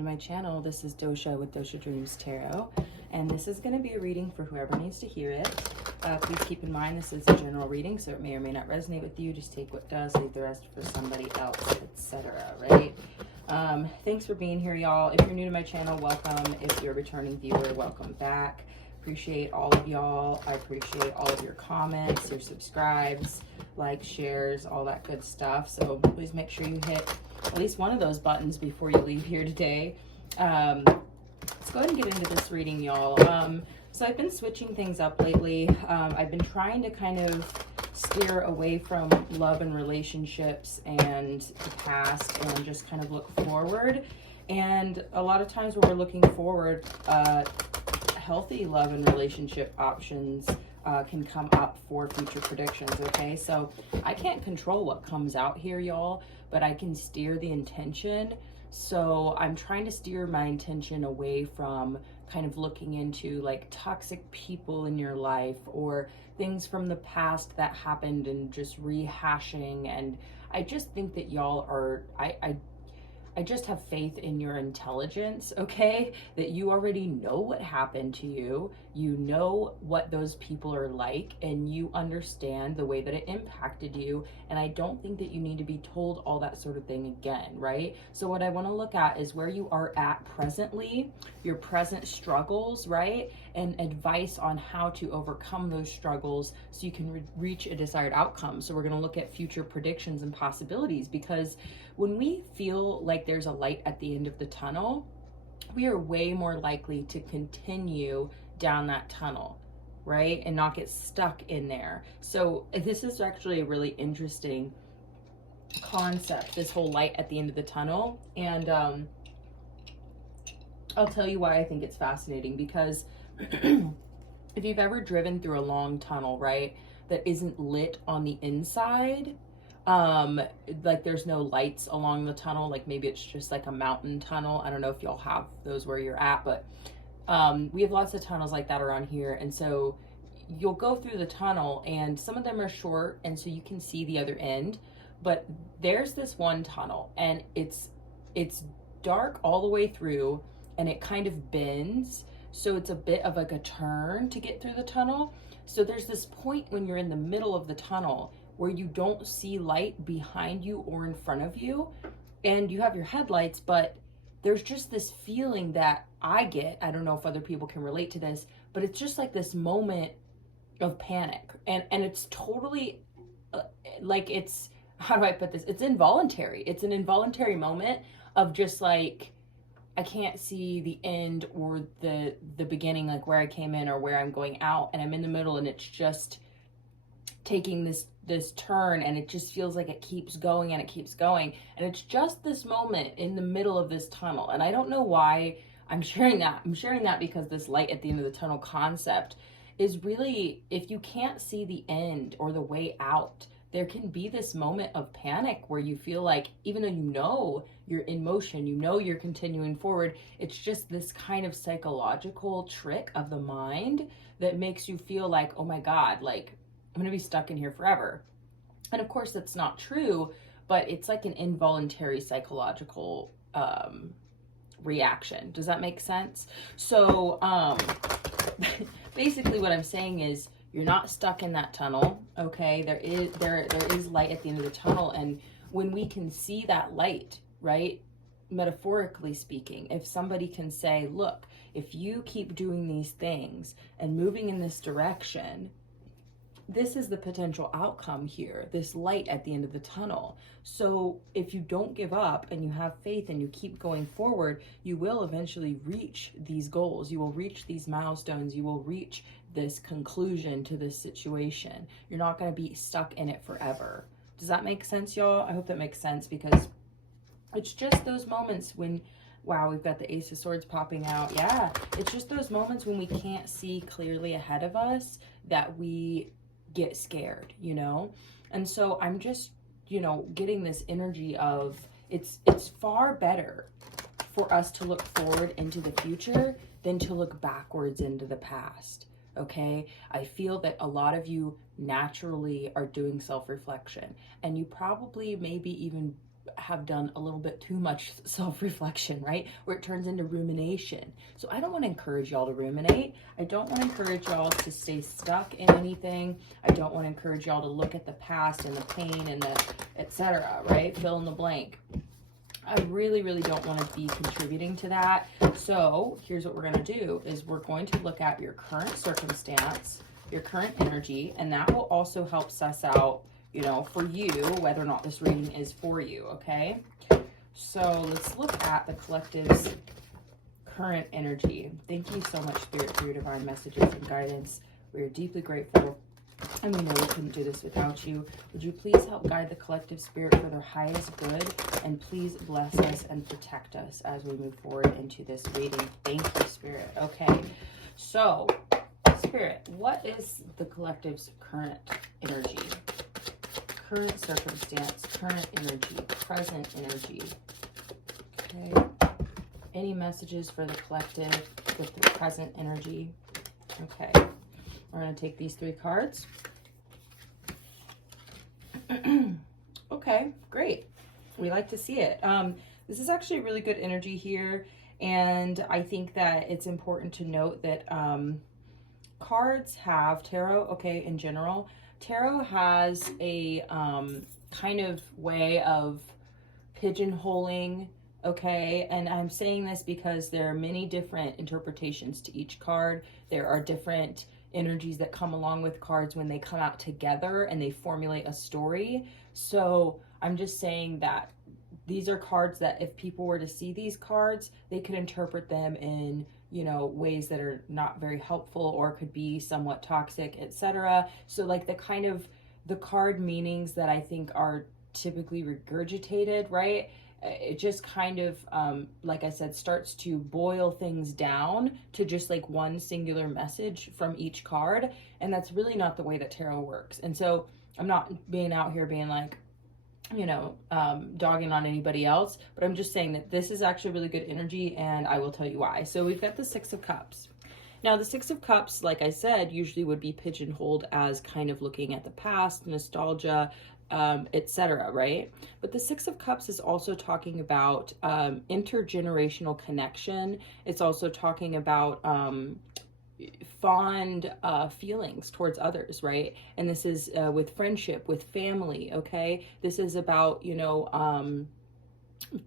to my channel. This is Dosha with DoshaDreamsTarot, and this is going to be a reading for whoever needs to hear it. Please keep in mind this is a general reading, so it may or may not resonate with you. Just take what does, leave the rest for somebody else, etc. Right? Thanks for being here, y'all. If you're new to my channel, welcome. If you're a returning viewer, welcome back. Appreciate all of y'all. I appreciate all of your comments, your subscribes, likes, shares, all that good stuff. So please make sure you hit at least one of those buttons before you leave here today. Let's go ahead and get into this reading, y'all. So I've been switching things up lately. I've been trying to kind of steer away from love and relationships and the past and just kind of look forward. And a lot of times when we're looking forward, healthy love and relationship options can come up for future predictions. Okay, so I can't control what comes out here, y'all, but I can steer the intention. So I'm trying to steer my intention away from kind of looking into like toxic people in your life or things from the past that happened and just rehashing. And I just think that y'all are, I just have faith in your intelligence, okay? That you already know what happened to you. You know what those people are like, and you understand the way that it impacted you. And I don't think that you need to be told all that sort of thing again, right? So what I want to look at is where you are at presently, your present struggles, right? And advice on how to overcome those struggles so you can reach a desired outcome. So we're going to look at future predictions and possibilities, because when we feel like there's a light at the end of the tunnel, we are way more likely to continue down that tunnel, right? And not get stuck in there. So this is actually a really interesting concept, this whole light at the end of the tunnel. And I'll tell you why I think it's fascinating, because if you've ever driven through a long tunnel, right, that isn't lit on the inside, like there's no lights along the tunnel, like maybe it's just like a mountain tunnel. I don't know if y'all have those where you're at, but we have lots of tunnels like that around here. And so you'll go through the tunnel and some of them are short, and so you can see the other end. But there's this one tunnel and it's dark all the way through, and it kind of bends, so it's a bit of like a turn to get through the tunnel. So there's this point when you're in the middle of the tunnel where you don't see light behind you or in front of you, and you have your headlights, but there's just this feeling that I get, I don't know if other people can relate to this, but it's just like this moment of panic, and it's totally like, it's, how do I put this? It's involuntary. It's an involuntary moment of just like, I can't see the end or the beginning, like where I came in or where I'm going out, and I'm in the middle, and it's just taking this turn, and it just feels like it keeps going and it keeps going. And it's just this moment in the middle of this tunnel. And I don't know why I'm sharing that. I'm sharing that because this light at the end of the tunnel concept is really, if you can't see the end or the way out, there can be this moment of panic where you feel like, even though you know you're in motion, you know you're continuing forward, it's just this kind of psychological trick of the mind that makes you feel like, oh my God, like I'm gonna be stuck in here forever. And of course that's not true, but it's like an involuntary psychological reaction. Does that make sense? So basically what I'm saying is, you're not stuck in that tunnel, okay? There is light at the end of the tunnel, and when we can see that light, right, metaphorically speaking, if somebody can say, look, if you keep doing these things and moving in this direction, this is the potential outcome here, this light at the end of the tunnel. So if you don't give up and you have faith and you keep going forward, you will eventually reach these goals. You will reach these milestones. You will reach this conclusion to this situation. You're not going to be stuck in it forever. Does that make sense, y'all? I hope that makes sense, because it's just those moments when, wow, we've got the Ace of Swords popping out. Yeah, it's just those moments when we can't see clearly ahead of us that we get scared, you know? And so I'm just, you know, getting this energy of it's far better for us to look forward into the future than to look backwards into the past. Okay, I feel that a lot of you naturally are doing self-reflection, and you probably maybe even have done a little bit too much self-reflection, right? Where it turns into rumination. So I don't want to encourage y'all to ruminate. I don't want to encourage y'all to stay stuck in anything. I don't want to encourage y'all to look at the past and the pain and the etc., right? Fill in the blank. I really, really don't want to be contributing to that. So here's what we're going to do is we're going to look at your current circumstance, your current energy, and that will also help suss out, you know, for you, whether or not this reading is for you, okay? So let's look at the collective's current energy. Thank you so much, Spirit, for your divine messages and guidance. We are deeply grateful, and we know we couldn't do this without you. Would you please help guide the collective spirit for their highest good, and please bless us and protect us as we move forward into this reading. Thank you, Spirit. Okay, so Spirit, what is the collective's current energy? Current circumstance, current energy, present energy. Okay. Any messages for the collective with the present energy? Okay. We're going to take these 3 cards. Okay, great. We like to see it. This is actually really good energy here. And I think that it's important to note that cards have tarot, okay, in general. Tarot has a kind of way of pigeonholing, okay? And I'm saying this because there are many different interpretations to each card. There are different energies that come along with cards when they come out together and they formulate a story. So I'm just saying that these are cards that if people were to see these cards, they could interpret them in, you know, ways that are not very helpful or could be somewhat toxic, etc. So like the kind of the card meanings that I think are typically regurgitated, right? It just kind of, like I said, starts to boil things down to just like one singular message from each card. And that's really not the way that tarot works. And so I'm not being out here being like, you know, dogging on anybody else, but I'm just saying that this is actually really good energy, and I will tell you why. So we've got the 6 of Cups. Now, the 6 of Cups, like I said, usually would be pigeonholed as kind of looking at the past, nostalgia, etc., right? But the 6 of Cups is also talking about intergenerational connection. It's also talking about fond feelings towards others, right? And this is with friendship, with family, okay? This is about, you know,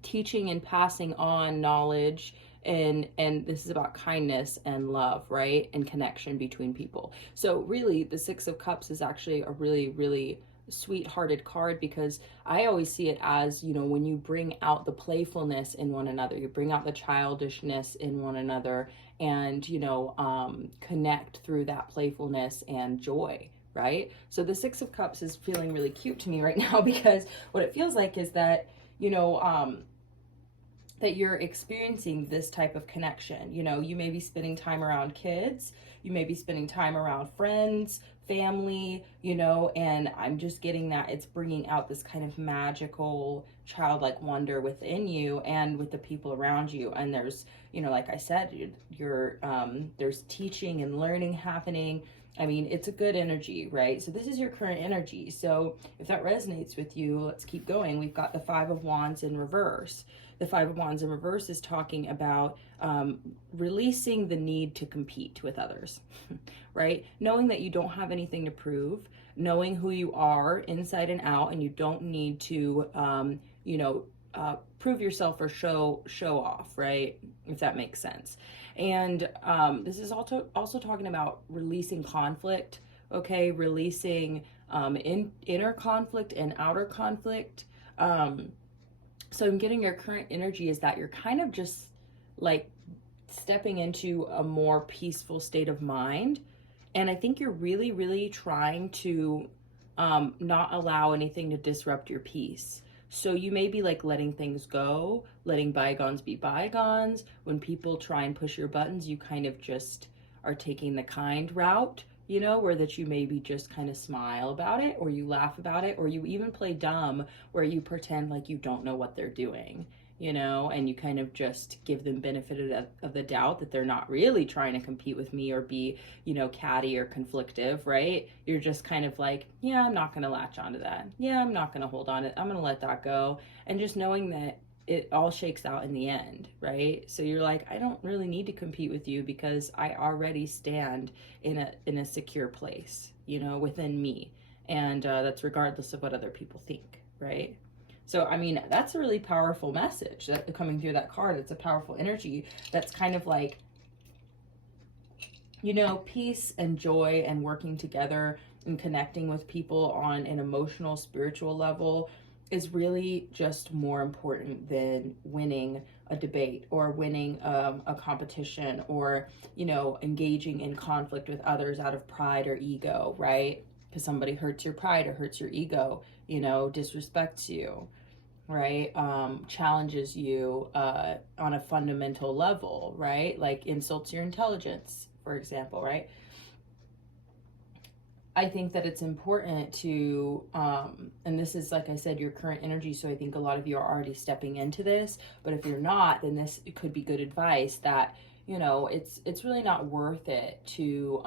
teaching and passing on knowledge, and this is about kindness and love, right? And connection between people. So really, the 6 of Cups is actually a really, really sweet-hearted card, because I always see it as, you know, when you bring out the playfulness in one another, you bring out the childishness in one another, and, you know, connect through that playfulness and joy, right? So the 6 of Cups is feeling really cute to me right now, because what it feels like is that, you know, that you're experiencing this type of connection. You know, you may be spending time around kids, you may be spending time around friends, family, you know, and I'm just getting that it's bringing out this kind of magical childlike wonder within you and with the people around you. And there's, you know, like I said, there's teaching and learning happening. I mean, it's a good energy, right? So this is your current energy. So if that resonates with you, let's keep going. We've got the 5 of Wands in reverse. The 5 of Wands in reverse is talking about releasing the need to compete with others, right? Knowing that you don't have anything to prove, knowing who you are inside and out, and you don't need to, you know, prove yourself or show off, right? If that makes sense. And this is also talking about releasing conflict, okay? Releasing inner conflict and outer conflict. So I'm getting your current energy is that you're kind of just like stepping into a more peaceful state of mind. And I think you're really, really trying to not allow anything to disrupt your peace. So you may be like letting things go, letting bygones be bygones. When people try and push your buttons, you kind of just are taking the kind route, you know, where that you maybe just kind of smile about it, or you laugh about it, or you even play dumb where you pretend like you don't know what they're doing. and you kind of just give them benefit of the doubt that they're not really trying to compete with me or be, catty or conflictive, right? You're just kind of like, yeah, I'm not going to latch onto that. Yeah, I'm not going to hold on to it. I'm going to let that go. And just knowing that it all shakes out in the end, right? So you're like, I don't really need to compete with you because I already stand in a secure place, within me. And that's regardless of what other people think, right? So, I mean, that's a really powerful message that coming through that card. It's a powerful energy that's kind of like, peace and joy and working together and connecting with people on an emotional, spiritual level is really just more important than winning a debate or winning a competition or, engaging in conflict with others out of pride or ego, right? Because somebody hurts your pride or hurts your ego, disrespects you, right? Challenges you on a fundamental level, right? Like insults your intelligence, for example, right? I think that it's important to, and this is, like I said, your current energy, so I think a lot of you are already stepping into this, but if you're not, then this could be good advice that, it's really not worth it to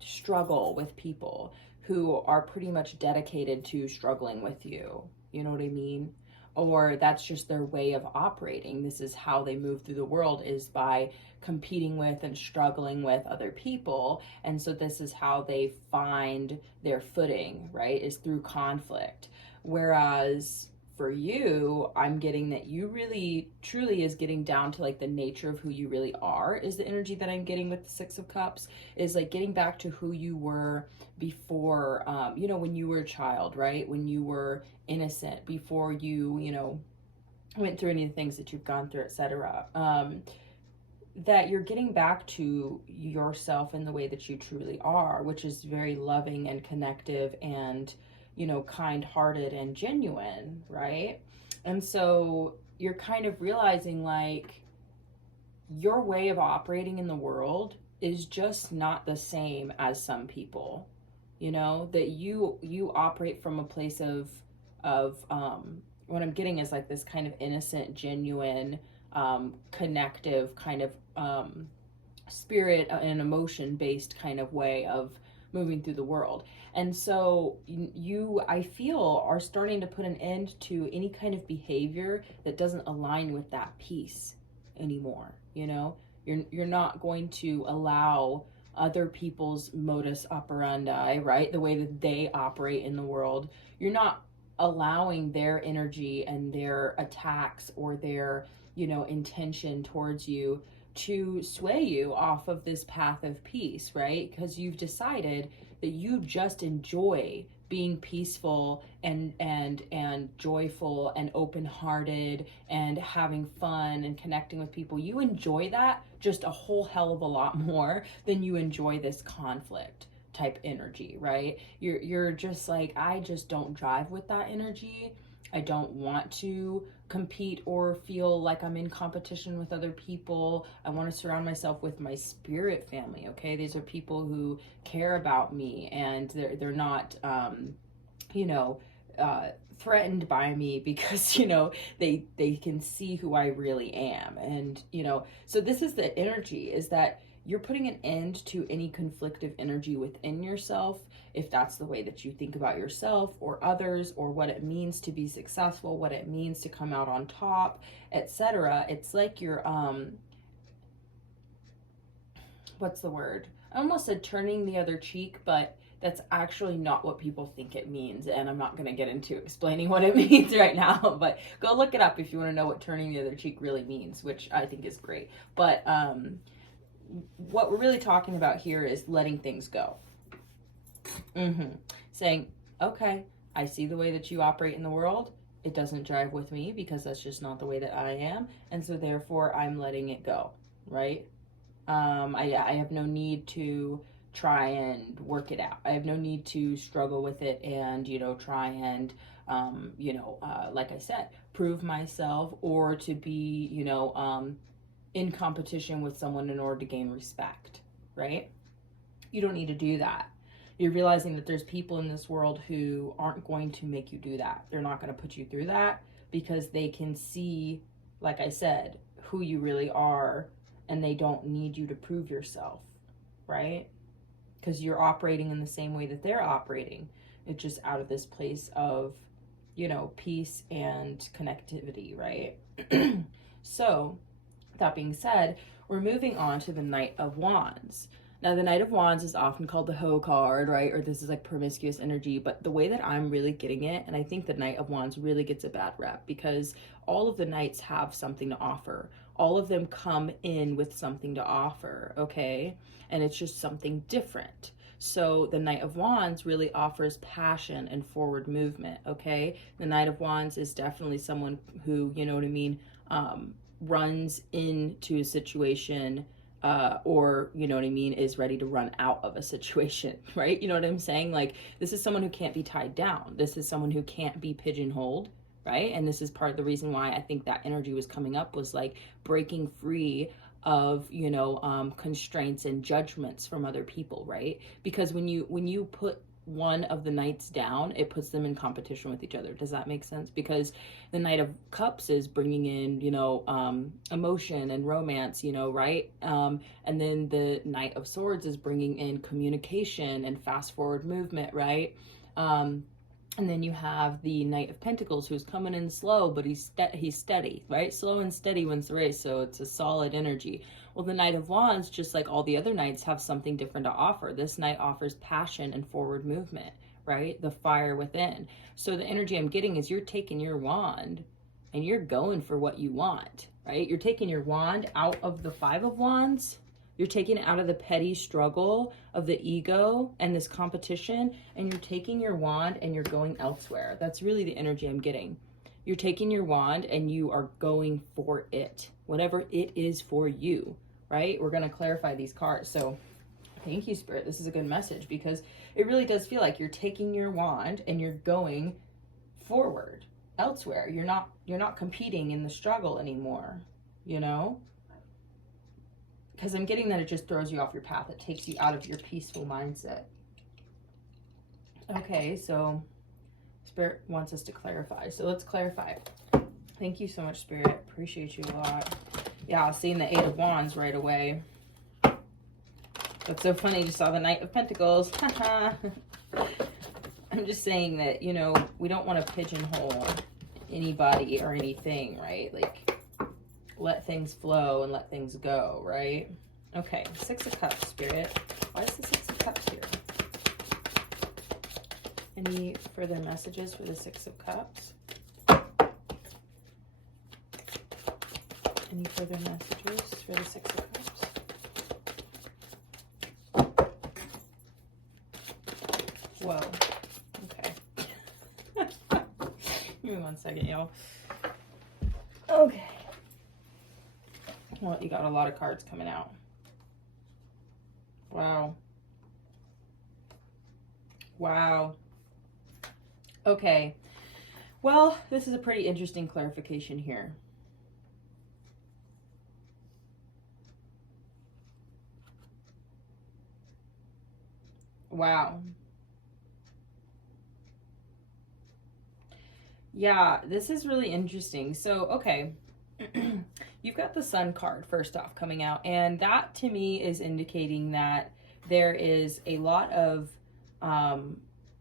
struggle with people who are pretty much dedicated to struggling with you. You know what I mean? Or that's just their way of operating. This is how they move through the world, is by competing with and struggling with other people. And so this is how they find their footing, right? Is through conflict. Whereas for you, I'm getting that you really truly is getting down to like the nature of who you really are, is the energy that I'm getting with the Six of Cups, is like getting back to who you were before, when you were a child, right? When you were innocent, before you, went through any of the things that you've gone through, etc. That you're getting back to yourself in the way that you truly are, which is very loving and connective and, kind-hearted and genuine, right? And so you're kind of realizing like your way of operating in the world is just not the same as some people, that you operate from a place of what I'm getting is like this kind of innocent, genuine, connective kind of spirit and emotion based kind of way of moving through the world. And so you, I feel, are starting to put an end to any kind of behavior that doesn't align with that peace anymore. You're not going to allow other people's modus operandi, right? The way that they operate in the world. You're not allowing their energy and their attacks or their, intention towards you to sway you off of this path of peace, right? Because you've decided that you just enjoy being peaceful and joyful and open-hearted and having fun and connecting with people. You enjoy that just a whole hell of a lot more than you enjoy this conflict type energy, right? You're just like, I just don't drive with that energy. I don't want to compete or feel like I'm in competition with other people. I want to surround myself with my spirit family, okay? These are people who care about me and they're not, threatened by me because, they can see who I really am. And, so this is the energy, is that you're putting an end to any conflictive energy within yourself, if that's the way that you think about yourself or others, or what it means to be successful, what it means to come out on top, etc. It's like you're, what's the word? I almost said turning the other cheek, but that's actually not what people think it means. And I'm not going to get into explaining what it means right now, but go look it up if you want to know what turning the other cheek really means, which I think is great. But, what we're really talking about here is letting things go. Saying, okay, I see the way that you operate in the world. It doesn't jive with me because that's just not the way that I am. And so therefore I'm letting it go, right? I have no need to try and work it out. I have no need to struggle with it and, try and, like I said, prove myself or to be, in competition with someone in order to gain respect, right? You don't need to do that. You're realizing that there's people in this world who aren't going to make you do that. They're not going to put you through that. because they can see, like I said, who you really are, and they don't need you to prove yourself, right? Because you're operating in the same way that they're operating. It's just out of this place of, you know, peace and connectivity, right? So, that being said, we're moving on to the Knight of Wands. Now, the Knight of Wands is often called the hoe card, right? Or this is like promiscuous energy. But the way that I'm really getting it, and I think the Knight of Wands really gets a bad rep, because all of the Knights have something to offer. All of them come in with something to offer, okay? And it's just something different. So the Knight of Wands really offers passion and forward movement, okay? The Knight of Wands is definitely someone who, you know what I mean, runs into a situation or, you know what I mean, is ready to run out of a situation, right? You know what I'm saying? Like, this is someone who can't be tied down. This is someone who can't be pigeonholed, right? And this is part of the reason why I think that energy was coming up, was like breaking free of, you know, constraints and judgments from other people, right? Because when you put one of the Knights down, it puts them in competition with each other. Does that make sense? Because the Knight of Cups is bringing in, you know, emotion and romance, you know, right? And then the Knight of Swords is bringing in communication and fast forward movement, right? And then you have the Knight of Pentacles, who's coming in slow, but he's steady, right? Slow and steady wins the race, so it's a solid energy. Well, the Knight of Wands, just like all the other Knights, have something different to offer. This Knight offers passion and forward movement, right? The fire within. So the energy I'm getting is you're taking your wand and you're going for what you want, right? You're taking your wand out of the Five of Wands. You're taking it out of the petty struggle of the ego and this competition, and you're taking your wand and you're going elsewhere. That's really the energy I'm getting. You're taking your wand and you are going for it, whatever it is for you, right? We're going to clarify these cards. So thank you, Spirit. This is a good message, because it really does feel like you're taking your wand and you're going forward elsewhere. You're not competing in the struggle anymore, you know? Because I'm getting that it just throws you off your path. It takes you out of your peaceful mindset. Okay, so Spirit wants us to clarify. So let's clarify. Thank you so much, Spirit. Appreciate you a lot. Yeah, I was seeing the Eight of Wands right away. That's so funny. Just saw the Knight of Pentacles. I'm just saying that, you know, we don't want to pigeonhole anybody or anything, right? Like, let things flow and let things go, right? Okay, Six of Cups, Spirit. Why is the Six of Cups here? Any further messages for the Six of Cups? Any further messages for the Six of Cups? Whoa. Okay. Give me 1 second, y'all. Okay. Well, you got a lot of cards coming out. Wow. Wow. Okay. Well, this is a pretty interesting clarification here. Wow. Yeah, this is really interesting. So, okay. You've got the Sun card first off coming out, and that to me is indicating that there is a lot of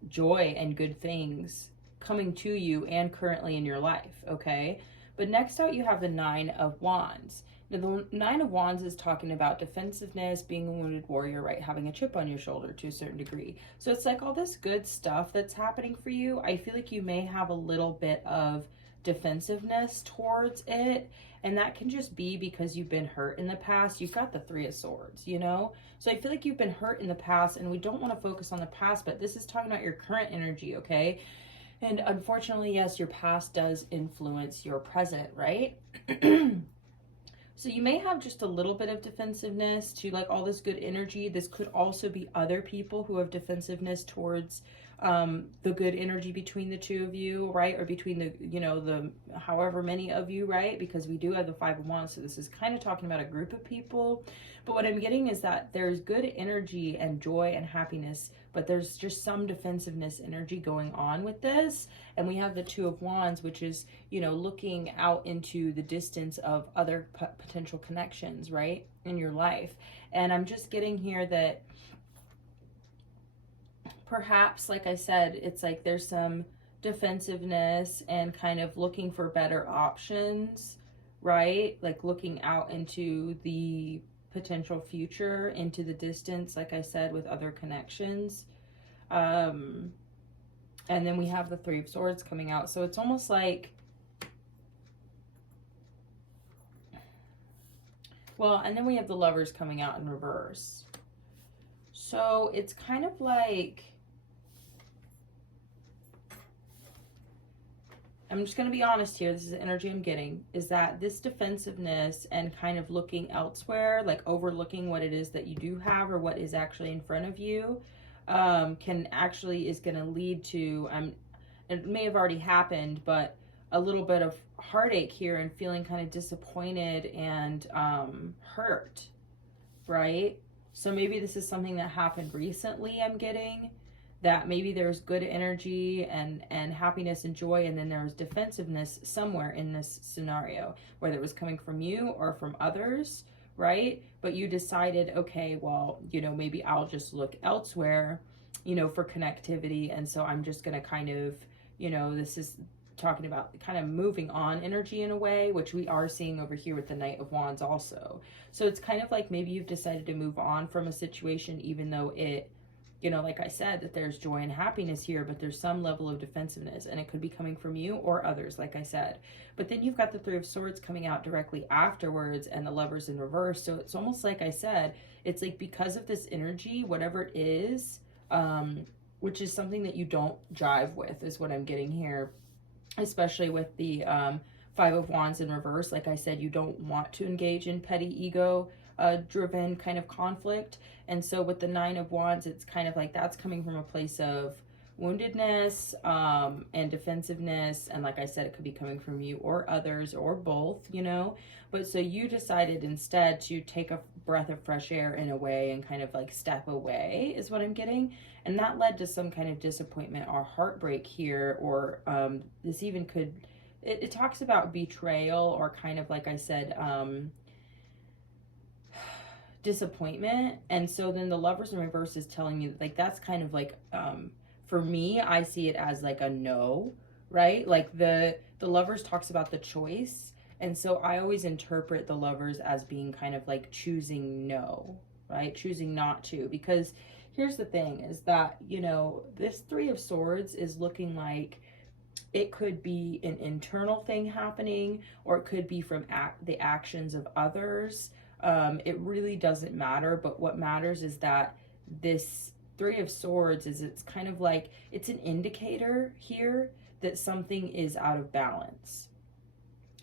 joy and good things coming to you and currently in your life, okay? But next out you have the Nine of Wands. Now, the Nine of Wands is talking about defensiveness, being a wounded warrior, right? Having a chip on your shoulder to a certain degree. So it's like all this good stuff that's happening for you. I feel like you may have a little bit of defensiveness towards it, and that can just be because you've been hurt in the past. You've got the Three of Swords, you know, so I feel like you've been hurt in the past, and we don't want to focus on the past, but this is talking about your current energy, okay? And unfortunately, yes, your past does influence your present, right? So you may have just a little bit of defensiveness to like all this good energy. This could also be other people who have defensiveness towards the good energy between the two of you, right? Or between the, you know, the however many of you, right? Because we do have the Five of Wands, so this is kind of talking about a group of people. But what I'm getting is that there's good energy and joy and happiness, but there's just some defensiveness energy going on with this. And we have the Two of Wands, which is, you know, looking out into the distance of other potential connections, right, in your life. And I'm just getting here that perhaps, like I said, it's like there's some defensiveness and kind of looking for better options, right? Like looking out into the potential future, into the distance, like I said, with other connections. And then we have the Three of Swords coming out. So it's almost like, well, and then we have the Lovers coming out in reverse. So it's kind of like, I'm just going to be honest here, this is the energy I'm getting, is that this defensiveness and kind of looking elsewhere, like overlooking what it is that you do have or what is actually in front of you, is going to lead to, it may have already happened, but a little bit of heartache here and feeling kind of disappointed and hurt, right? So maybe this is something that happened recently, I'm getting, that maybe there's good energy and happiness and joy, and then there's defensiveness somewhere in this scenario, whether it was coming from you or from others, right? But you decided, okay, well, you know, maybe I'll just look elsewhere, you know, for connectivity. And so I'm just going to kind of, you know, this is talking about kind of moving on energy in a way, which we are seeing over here with the Knight of Wands also. So it's kind of like maybe you've decided to move on from a situation, even though it, you know, like I said, that there's joy and happiness here, but there's some level of defensiveness, and it could be coming from you or others, like I said. But then you've got the Three of Swords coming out directly afterwards and the Lovers in reverse. So it's almost like I said, it's like because of this energy, whatever it is, which is something that you don't jive with, is what I'm getting here, especially with the Five of Wands in reverse. Like I said, you don't want to engage in petty ego driven kind of conflict. And so with the Nine of Wands, it's kind of like that's coming from a place of woundedness and defensiveness. And like I said, it could be coming from you or others or both, you know. But so you decided instead to take a breath of fresh air in a way and kind of like step away, is what I'm getting. And that led to some kind of disappointment or heartbreak here, or this even could, it talks about betrayal or kind of like I said, disappointment. And so then the Lovers in reverse is telling you that, like, that's kind of like, for me, I see it as like a no, right? Like the Lovers talks about the choice. And so I always interpret the Lovers as being kind of like choosing no, right? Choosing not to, because here's the thing is that, you know, this Three of Swords is looking like it could be an internal thing happening, or it could be from the actions of others. It really doesn't matter, but what matters is that this Three of Swords is, it's kind of like, it's an indicator here that something is out of balance,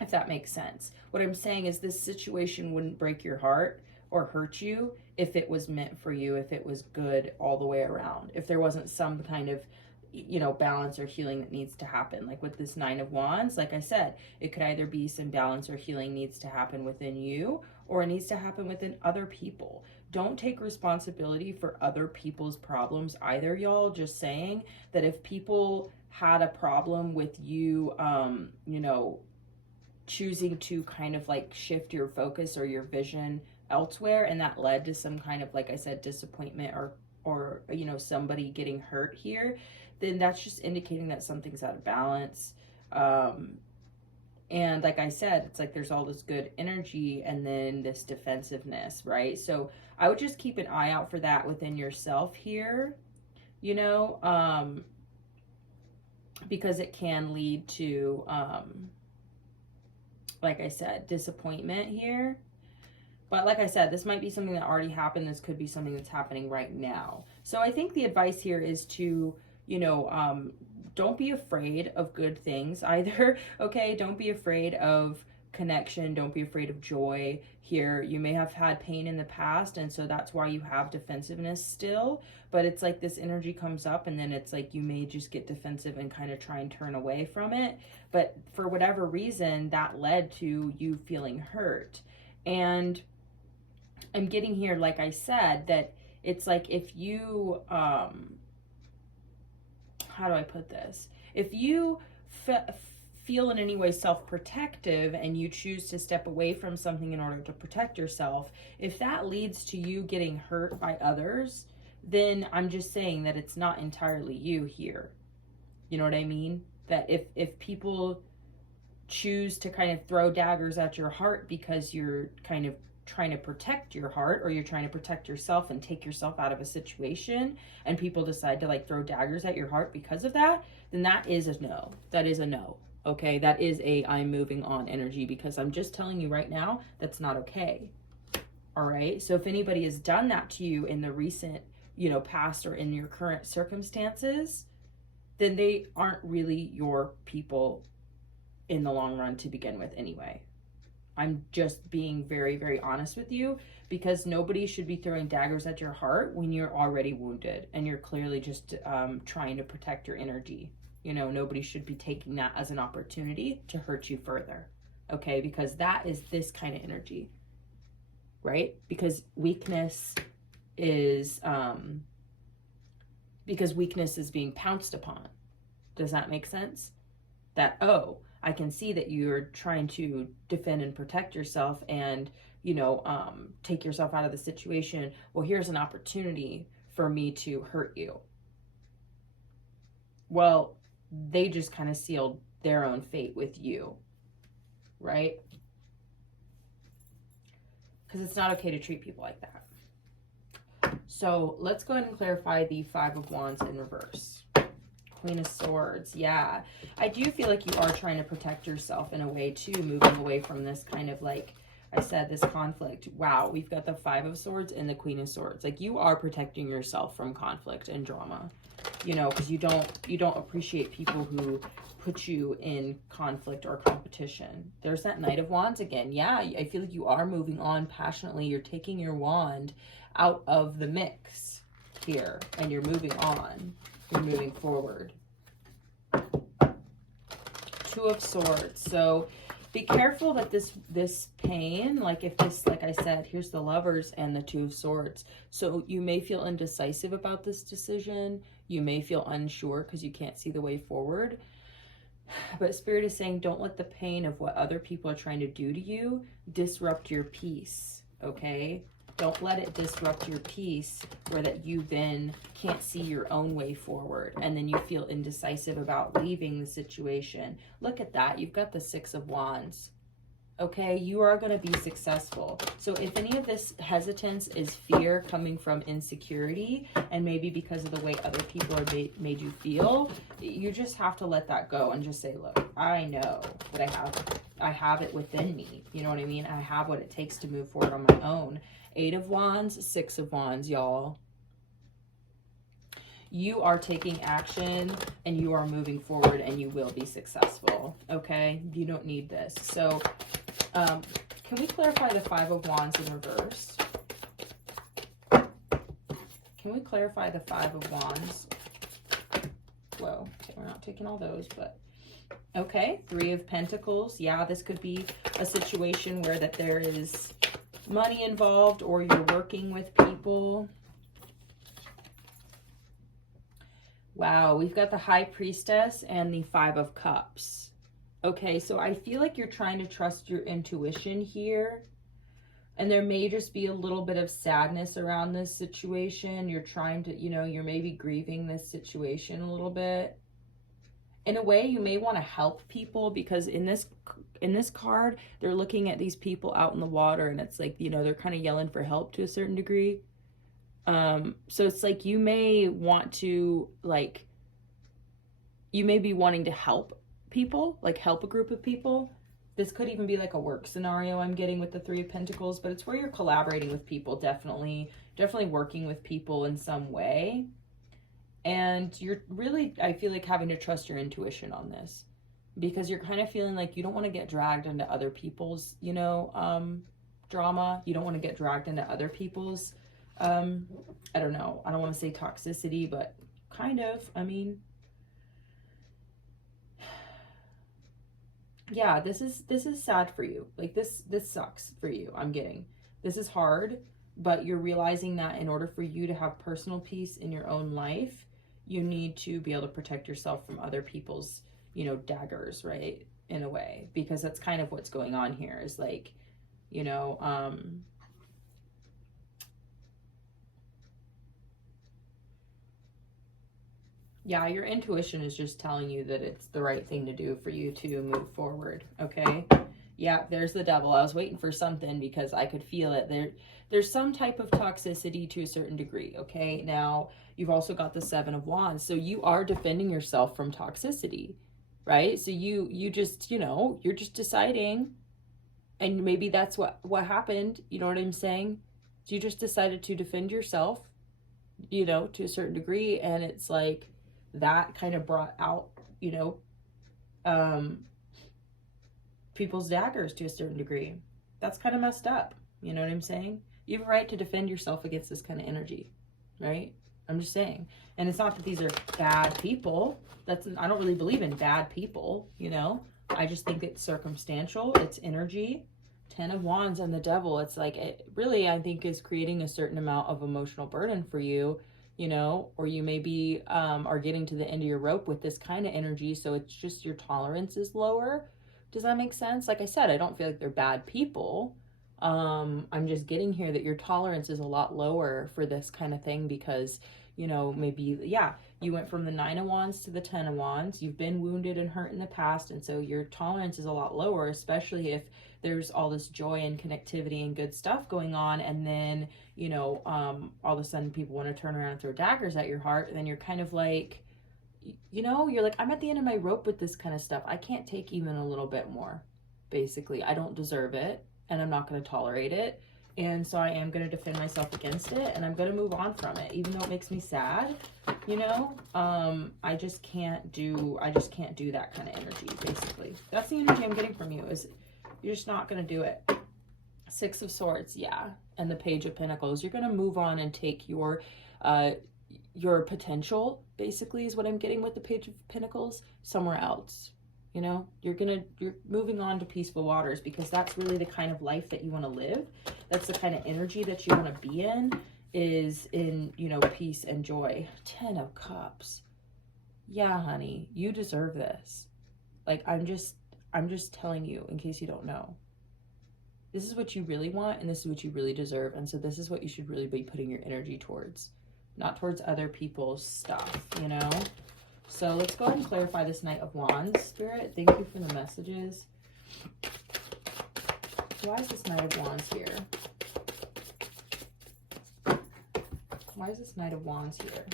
if that makes sense. What I'm saying is this situation wouldn't break your heart or hurt you if it was meant for you, if it was good all the way around, if there wasn't some kind of, you know, balance or healing that needs to happen. Like with this Nine of Wands, like I said, it could either be some balance or healing needs to happen within you, or it needs to happen within other people. Don't take responsibility for other people's problems either, y'all. Just saying that if people had a problem with you, you know, choosing to kind of like shift your focus or your vision elsewhere, and that led to some kind of, like I said, disappointment or you know, somebody getting hurt here, then that's just indicating that something's out of balance. And like I said, it's like there's all this good energy and then this defensiveness, right? So I would just keep an eye out for that within yourself here, you know, because it can lead to, like I said, disappointment here. But like I said, this might be something that already happened. This could be something that's happening right now. So I think the advice here is to, you know, don't be afraid of good things either, okay? Don't be afraid of connection. Don't be afraid of joy here. You may have had pain in the past, and so that's why you have defensiveness still. But it's like this energy comes up, and then it's like you may just get defensive and kind of try and turn away from it. But for whatever reason, that led to you feeling hurt. And I'm getting here, like I said, that it's like if you how do I put this? If you feel in any way self-protective and you choose to step away from something in order to protect yourself, if that leads to you getting hurt by others, then I'm just saying that it's not entirely you here. You know what I mean? That if people choose to kind of throw daggers at your heart because you're kind of trying to protect your heart, or you're trying to protect yourself and take yourself out of a situation, and people decide to like throw daggers at your heart because of that, then that is a no. That is a no. Okay, that is a I'm moving on energy, because I'm just telling you right now that's not okay. All right, so if anybody has done that to you in the recent, you know, past, or in your current circumstances, then they aren't really your people in the long run to begin with anyway. I'm just being very, very honest with you, because nobody should be throwing daggers at your heart when you're already wounded and you're clearly just trying to protect your energy. You know, nobody should be taking that as an opportunity to hurt you further. Okay, because that is this kind of energy, right? Because weakness is being pounced upon. Does that make sense? That, oh, I can see that you're trying to defend and protect yourself and, you know, take yourself out of the situation. Well, here's an opportunity for me to hurt you. Well, they just kind of sealed their own fate with you, right? Because it's not okay to treat people like that. So let's go ahead and clarify the Five of Wands in reverse. Queen of Swords. Yeah, I do feel like you are trying to protect yourself in a way too, moving away from this kind of, like I said, this conflict. Wow, we've got the Five of Swords and the Queen of Swords. Like, you are protecting yourself from conflict and drama, you know, because you don't appreciate people who put you in conflict or competition. There's that Knight of Wands again. Yeah, I feel like you are moving on passionately. You're taking your wand out of the mix here and you're moving on. You're moving forward. Two of Swords. So be careful that this pain, like if this, like I said, here's the Lovers and the Two of Swords. So you may feel indecisive about this decision. You may feel unsure because you can't see the way forward. But Spirit is saying, don't let the pain of what other people are trying to do to you disrupt your peace, okay? Don't let it disrupt your peace where that you then can't see your own way forward and then you feel indecisive about leaving the situation. Look at that. You've got the Six of Wands. Okay, you are going to be successful. So if any of this hesitance is fear coming from insecurity and maybe because of the way other people are made you feel, you just have to let that go and just say, look, I know that I have it within me. You know what I mean? I have what it takes to move forward on my own. Eight of Wands, Six of Wands, y'all. You are taking action and you are moving forward and you will be successful, okay? You don't need this. So can we clarify the Five of Wands in reverse? Can we clarify the Five of Wands? Whoa, okay, we're not taking all those, but okay. Three of Pentacles. Yeah, this could be a situation where that there is money involved or you're working with people. Wow, we've got the High Priestess and the Five of Cups. Okay, so I feel like you're trying to trust your intuition here. And there may just be a little bit of sadness around this situation. You're trying to, you know, you're maybe grieving this situation a little bit. In a way, you may want to help people because in this card, they're looking at these people out in the water and it's like, you know, they're kind of yelling for help to a certain degree. So it's like you may want to, like, you may be wanting to help people, like help a group of people. This could even be like a work scenario I'm getting with the Three of Pentacles, but it's where you're collaborating with people, definitely working with people in some way. And you're really, I feel like, having to trust your intuition on this because you're kind of feeling like you don't want to get dragged into other people's, you know, drama. You don't want to get dragged into other people's, I don't know. I don't want to say toxicity, but kind of, I mean, yeah, this is sad for you. Like this sucks for you. I'm getting, this is hard, but you're realizing that in order for you to have personal peace in your own life, you need to be able to protect yourself from other people's, you know, daggers, right? In a way, because that's kind of what's going on here is like, you know, yeah, your intuition is just telling you that it's the right thing to do for you to move forward, okay? Yeah, there's the devil. I was waiting for something because I could feel it. There's some type of toxicity to a certain degree, okay? Now, you've also got the Seven of Wands, so you are defending yourself from toxicity, right? So you just, you know, you're just deciding, and maybe that's what happened, you know what I'm saying? So you just decided to defend yourself, you know, to a certain degree, and it's like that kind of brought out, you know, people's daggers to a certain degree. That's kind of messed up. You know what I'm saying? You have a right to defend yourself against this kind of energy, right? I'm just saying. And it's not that these are bad people. I don't really believe in bad people, you know? I just think it's circumstantial. It's energy. 10 of Wands and the devil. It's like, it really, I think, is creating a certain amount of emotional burden for you, you know, or you maybe are getting to the end of your rope with this kind of energy. So it's just your tolerance is lower. Does that make sense? Like I said, I don't feel like they're bad people. I'm just getting here that your tolerance is a lot lower for this kind of thing because, you know, maybe, yeah, you went from the 9 of Wands to the 10 of Wands. You've been wounded and hurt in the past. And so your tolerance is a lot lower, especially if there's all this joy and connectivity and good stuff going on. And then, you know, all of a sudden people want to turn around and throw daggers at your heart. And then you're kind of like, you know, you're like, I'm at the end of my rope with this kind of stuff. I can't take even a little bit more. Basically, I don't deserve it, and I'm not going to tolerate it. And so I am going to defend myself against it, and I'm going to move on from it, even though it makes me sad. You know, I just can't do that kind of energy. Basically, that's the energy I'm getting from you. Is you're just not going to do it. 6 of Swords, yeah, and the Page of Pentacles. You're going to move on and take your potential, basically, is what I'm getting with the Page of Pentacles, somewhere else. You know, you're moving on to peaceful waters because that's really the kind of life that you want to live. That's the kind of energy that you want to be in, is in, you know, peace and joy. 10 of Cups. Yeah, honey, you deserve this. Like, I'm just telling you, in case you don't know. This is what you really want, and this is what you really deserve. And so this is what you should really be putting your energy towards, not towards other people's stuff, you know? So let's go ahead and clarify this Knight of Wands, Spirit. Thank you for the messages. Why is this Knight of Wands here? Why is this Knight of Wands here?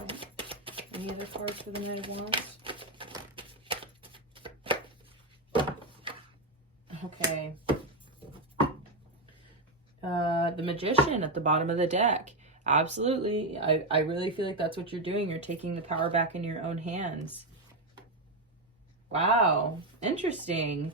Okay. Any other cards for the Knight of Wands? Okay. The Magician at the bottom of the deck. Absolutely. I really feel like that's what you're doing. You're taking the power back in your own hands. Wow. Interesting.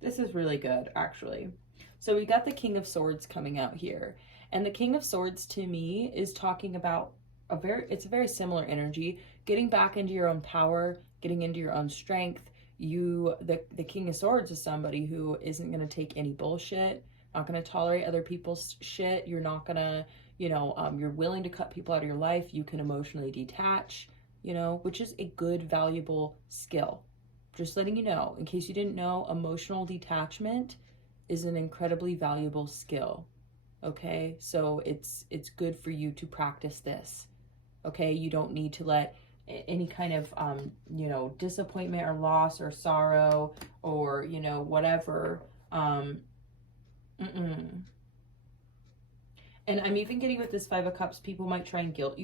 This is really good, actually. So we got the King of Swords coming out here. And the King of Swords, to me, is talking about it's a very similar energy. Getting back into your own power, getting into your own strength. The King of Swords is somebody who isn't going to take any bullshit. Not going to tolerate other people's shit. You're not going to, you know, you're willing to cut people out of your life. You can emotionally detach, you know, which is a good, valuable skill. Just letting you know, in case you didn't know, emotional detachment is an incredibly valuable skill. Okay, so it's good for you to practice this. Okay, you don't need to let any kind of, you know, disappointment or loss or sorrow or, you know, whatever, And I'm even getting with this 5 of Cups, people might try and guilt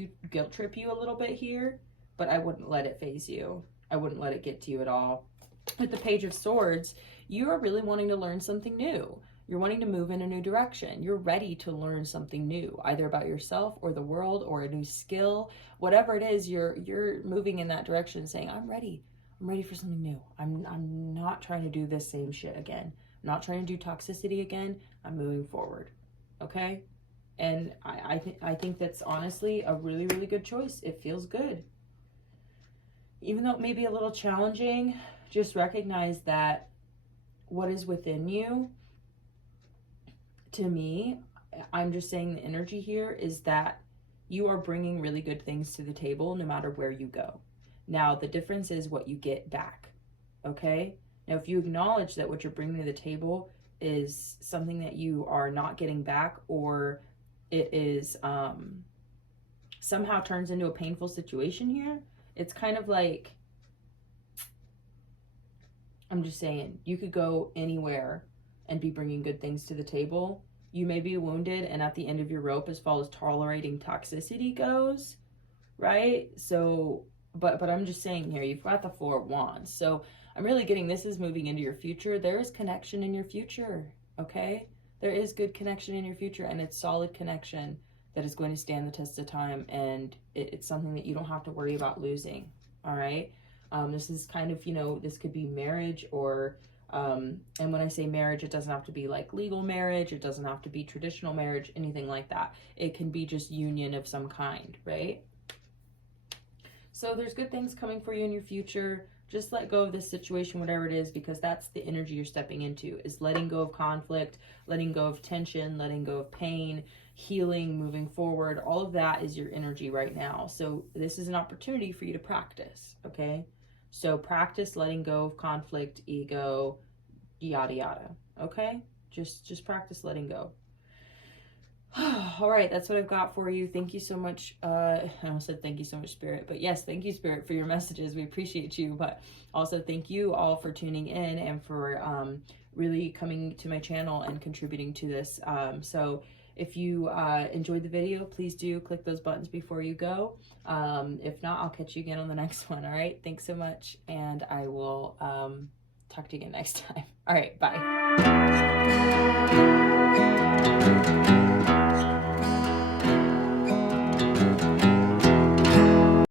trip you a little bit here, but I wouldn't let it phase you. I wouldn't let it get to you at all. With the Page of Swords, you are really wanting to learn something new. You're wanting to move in a new direction. You're ready to learn something new, either about yourself or the world or a new skill. Whatever it is, you're moving in that direction saying, I'm ready. I'm ready for something new. I'm not trying to do this same shit again. I'm not trying to do toxicity again. I'm moving forward. Okay? And I think that's honestly a really, really good choice. It feels good. Even though it may be a little challenging, just recognize that what is within you, to me, I'm just saying the energy here is that you are bringing really good things to the table no matter where you go. Now, the difference is what you get back, okay? Now, if you acknowledge that what you're bringing to the table is something that you are not getting back, or it is somehow turns into a painful situation here, it's kind of like, I'm just saying, you could go anywhere and be bringing good things to the table. You may be wounded, and at the end of your rope, as far as tolerating toxicity goes, right? So, but I'm just saying here, you've got the Four of Wands. So I'm really getting this is moving into your future. There is connection in your future, okay? There is good connection in your future, and it's solid connection that is going to stand the test of time, and it's something that you don't have to worry about losing, all right? This is kind of, you know, this could be marriage, or and when I say marriage, it doesn't have to be like legal marriage, it doesn't have to be traditional marriage, anything like that. It can be just union of some kind, right? So there's good things coming for you in your future. Just let go of this situation, whatever it is, because that's the energy you're stepping into, is letting go of conflict, letting go of tension, letting go of pain, healing, moving forward. All of that is your energy right now. So this is an opportunity for you to practice, okay? So practice letting go of conflict, ego, yada yada, okay? Just practice letting go. All right, that's what I've got for you. Thank you so much. I almost said thank you so much, Spirit, but yes, thank you, Spirit, for your messages. We appreciate you, but also thank you all for tuning in and for really coming to my channel and contributing to this. So if you enjoyed the video, please do click those buttons before you go. If not, I'll catch you again on the next one. All right, thanks so much, and I will talk to you again next time. All right, bye.